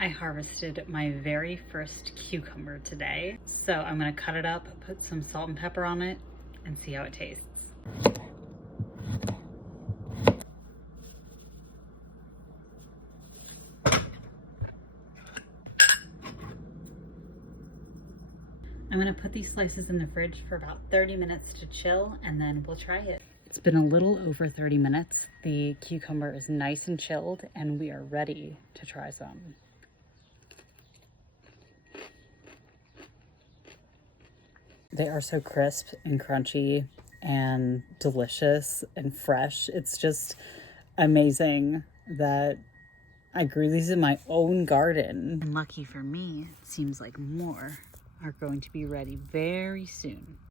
I harvested my very first cucumber today. So I'm gonna cut it up, put some salt and pepper on it, and see how it tastes. I'm gonna put these slices in the fridge for about 30 minutes to chill, and then we'll try it. It's been a little over 30 minutes. The cucumber is nice and chilled, and we are ready to try some. They are so crisp and crunchy and delicious and fresh. It's just amazing that I grew these in my own garden. And lucky for me, it seems like more are going to be ready very soon.